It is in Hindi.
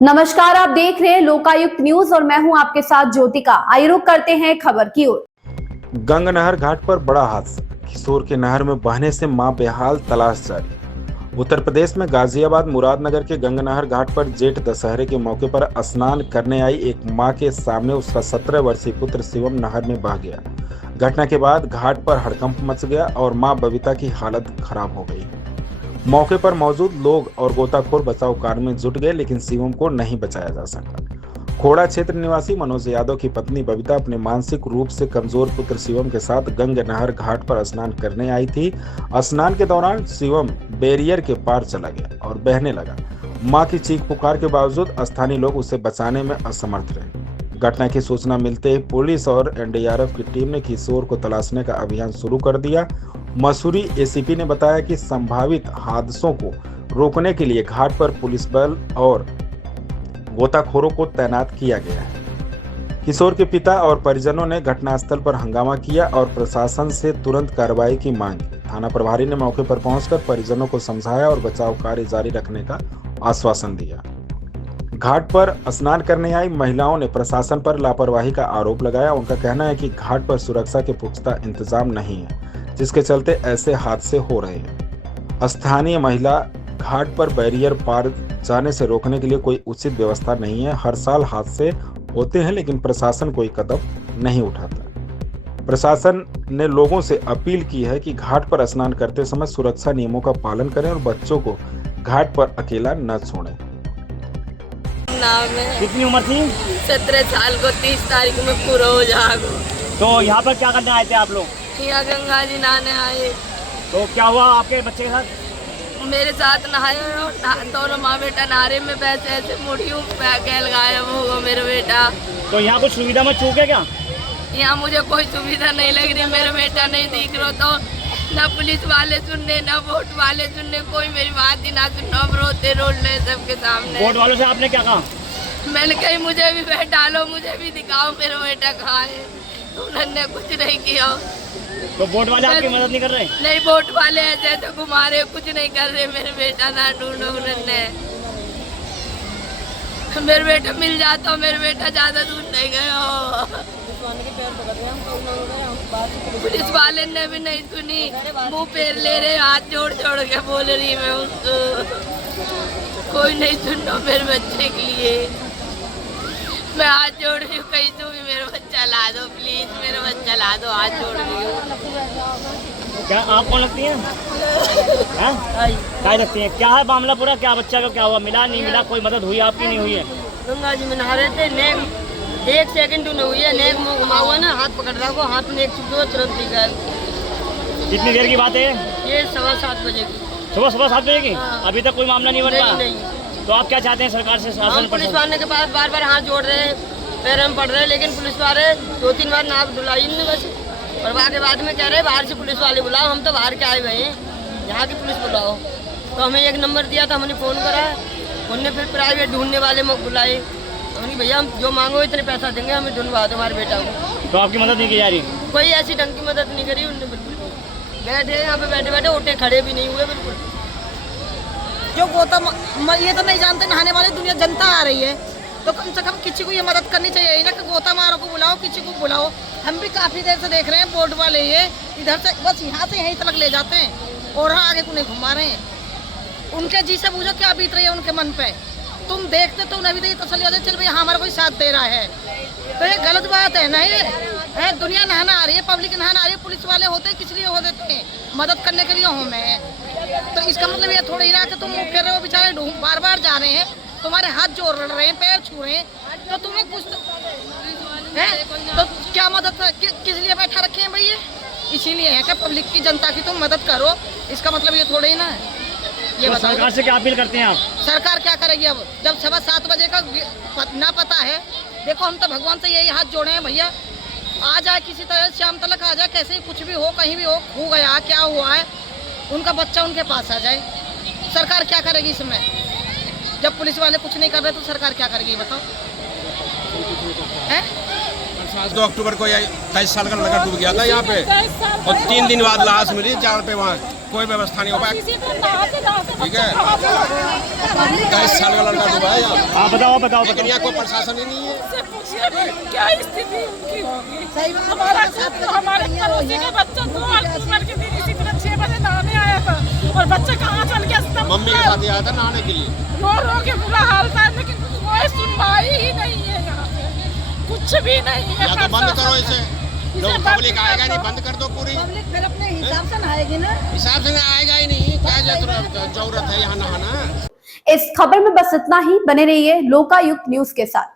नमस्कार, आप देख रहे हैं लोकायुक्त न्यूज और मैं हूं आपके साथ ज्योतिका। आइए रुक करते हैं खबर की ओर। गंगा नहर घाट पर बड़ा हादसा, किशोर के नहर में बहने से मां बेहाल, तलाश जारी। उत्तर प्रदेश में गाजियाबाद मुरादनगर के गंगा नहर घाट पर जेठ दशहरे के मौके पर स्नान करने आई एक मां के सामने उसका 17 वर्षीय पुत्र शिवम नहर में बह गया। घटना के बाद घाट पर हड़कंप मच गया और मां बबीता की हालत खराब हो गई। मौके पर मौजूद लोग और गोताखोर बचाव कार्य में जुट गए, लेकिन शिवम को नहीं बचाया जा सका। खोड़ा क्षेत्र निवासी मनोज यादव की पत्नी बबीता अपने मानसिक रूप से कमजोर पुत्र शिवम के साथ गंगा नहर घाट पर स्नान करने आई थी। स्नान के दौरान शिवम बैरियर के पार चला गया और बहने लगा। मां की चीख पुकार के बावजूद स्थानीय लोग उसे बचाने में असमर्थ रहे। घटना की सूचना मिलते ही पुलिस और एनडीआरएफ की टीम ने किशोर को तलाशने का अभियान शुरू कर दिया। मसूरी एसीपी ने बताया कि संभावित हादसों को रोकने के लिए घाट पर पुलिस बल और गोताखोरों को तैनात किया गया है। किशोर के पिता और परिजनों ने घटनास्थल पर हंगामा किया और प्रशासन से तुरंत कार्रवाई की मांग की। थाना प्रभारी ने मौके पर पहुंचकर परिजनों को समझाया और बचाव कार्य जारी रखने का आश्वासन दिया। घाट पर स्नान करने आई महिलाओं ने प्रशासन पर लापरवाही का आरोप लगाया। उनका कहना है कि घाट पर सुरक्षा के पुख्ता इंतजाम नहीं है, जिसके चलते ऐसे हादसे हो रहे हैं। स्थानीय महिला घाट पर बैरियर पार जाने से रोकने के लिए कोई उचित व्यवस्था नहीं है। हर साल हादसे होते हैं, लेकिन प्रशासन कोई कदम नहीं उठाता। प्रशासन ने लोगों से अपील की है कि घाट पर स्नान करते समय सुरक्षा नियमों का पालन करें और बच्चों को घाट पर अकेला न छोड़ें। कितनी उम्र थी? 17 साल को 30 तारीख में पूरा हो जाएगा। तो यहाँ पर क्या करने आए थे आप लोग? यहाँ गंगा जी नहाने आए। तो क्या हुआ आपके बच्चे के साथ? मेरे साथ नहाए और दोनों माँ बेटा नारे में बैठे ऐसे मुड़ी गैल गायब होगा मेरा बेटा। तो यहाँ कुछ सुविधा में चूक है क्या? यहाँ मुझे कोई सुविधा नहीं लग रही। मेरा बेटा नहीं दिख रहा, तो ना पुलिस वाले सुनने ना वोट वाले सुनने, कोई मेरी बात ही ना सुनना। हम रोते रोड रहे सबके सामने। वोट वालों से आपने क्या कहा? मैंने कही मुझे भी बैठ डालो, मुझे भी दिखाओ मेरा बेटा कहाँ है। उन्होंने कुछ नहीं किया। तो वोट वाले आपकी मदद नहीं कर रहे? नहीं, वोट वाले ऐसे तो घुमा रहे, कुछ नहीं कर रहे। मेरे बेटा ना ढूंढो उन्होंने। मेरे बेटा मिल जाता, मेरे बेटा ज्यादा दूर नहीं गया। पुलिस वाले ने भी नहीं सुनी, मुंह पैर ले रहे, हाथ जोड़ जोड़ के बोल रही मैं उसको। कोई नहीं सुनना मेरे बच्चे के लिए। मैं हाथ जोड़ रही हूँ, कहीं तो भी मेरा बच्चा ला दो प्लीज, मेरा बच्चा ला दो, हाथ जोड़ रही हूँ। क्या आप कौन लगती हैं? क्या लगती हैं? क्या है मामला पूरा? क्या बच्चा का क्या हुआ? मिला नहीं मिला? कोई मदद हुई आपकी? नहीं हुई है? गंगा जी में नहा रहे थे, नेक 1 सेकंड नहीं हुई है, नेक मुँह घुमा हुआ ना, हाथ पकड़ रहा को, हाथ में एक चुप तुरंत दिख गया। कितनी देर की बात है ये 7:15 बजे की। सुबह 7 बजे की? हाँ। अभी तक कोई मामला नहीं बन रहा? नहीं। तो आप क्या चाहते हैं सरकार से? हम पुलिस वाले के पास बार बार हाथ जोड़ रहे हैं, पैर में पड़ रहे हैं, लेकिन पुलिस वाले 2-3 बार नाक धुलाई ने बस। और के बाद में कह रहे हैं बाहर से पुलिस वाले बुलाओ। हम तो बाहर के आए हुए हैं, यहाँ की पुलिस बुलाओ। तो हमें एक नंबर दिया था, हमने फ़ोन करा, उनने फिर प्राइवेट ढूंढने वाले बुलाए। हमने भैया हम जो मांगो इतने पैसा देंगे, हमें ढूंढवा दो हमारे बेटा को। तो आपकी मदद नहीं की जा रही? कोई ऐसी ढंग की मदद नहीं करी उनने। बिल्कुल बैठे यहाँ पे, बैठे बैठे उठे खड़े भी नहीं हुए। बिल्कुल जो गौतम ये तो नहीं जानते नहाने वाली दुनिया जनता आ रही है, तो कम से कम किसी को ये मदद करनी चाहिए ना कि गोतामारों को बुलाओ, किसी को बुलाओ। हम भी काफ़ी देर से देख रहे हैं बोट वाले ये इधर से बस यहाँ से यहीं तक ले जाते हैं और हाँ आगे को नहीं घुमा रहे हैं। उनके जी से पूछो क्या बीत रही है उनके मन पे। तुम देखते तो उन्हें भी तो ये तसल्ली होती चल भाई हमारा कोई साथ दे रहा है। तो ये गलत बात है ना, ये है दुनिया नहाना आ रही है, पब्लिक नहाना आ रही है। पुलिस वाले होते किस लिए हो देते हैं? मदद करने के लिए हूँ मैं। तो इसका मतलब ये थोड़ी ना कि तुम कह रहे हो बेचारे बार बार जा रहे हैं, तुम्हारे हाथ जोड़ रहे हैं, पैर छू रहे हैं, तो तुम्हें कुछ है तो क्या मदद किस लिए बैठा रखे हैं भैया? इसीलिए है कि पब्लिक की जनता की तुम मदद करो। इसका मतलब ये थोड़ा ही ना है। ये तो बताओ सरकार से क्या अपील करते हैं आप? सरकार क्या करेगी अब, जब 7:15 बजे का ना पता है। देखो हम तो भगवान से यही हाथ जोड़े हैं भैया, आ जाए किसी तरह शाम तक आ जाए, कैसे ही कुछ भी हो, कहीं भी हो गया क्या हुआ है, उनका बच्चा उनके पास आ जाए। सरकार क्या करेगी इसमें? जब पुलिस वाले कुछ नहीं कर रहे तो सरकार क्या करेगी बताओ? है 2 अक्टूबर को 23 साल का लड़का डूब गया था यहाँ पे, और 3 दिन बाद लाश मिली 4 पे वहाँ कोई व्यवस्था नहीं हो पाया। ठीक है, 23 साल का लड़का डूबा है यहाँ। आप बताओ लेकिन यहाँ कोई प्रशासन ही नहीं है। क्या स्थिति उनकी होगी। हमारा हमारे पड़ोसी का बच्चा 2 अक्टूबर के दिन इसी तरह 6 बजे नहाने आया था और बच्चा कहाँ चल गया। मम्मी के साथ आया था नहाने के लिए। रो के बुरा हाल था, लेकिन कोई सुनवाई ही नहीं है यहाँ पे, कुछ भी नहीं है। या तो बंद करो इसे, लोग पब्लिक आएगा नहीं, बंद कर दो पूरी। पब्लिक फिर अपने हिसाब से नहाएगी ना, हिसाब से आएगा ही नहीं। क्या जरूरत है यहाँ नहाना। इस खबर में बस इतना ही। बने रहिए लोकायुक्त न्यूज के साथ।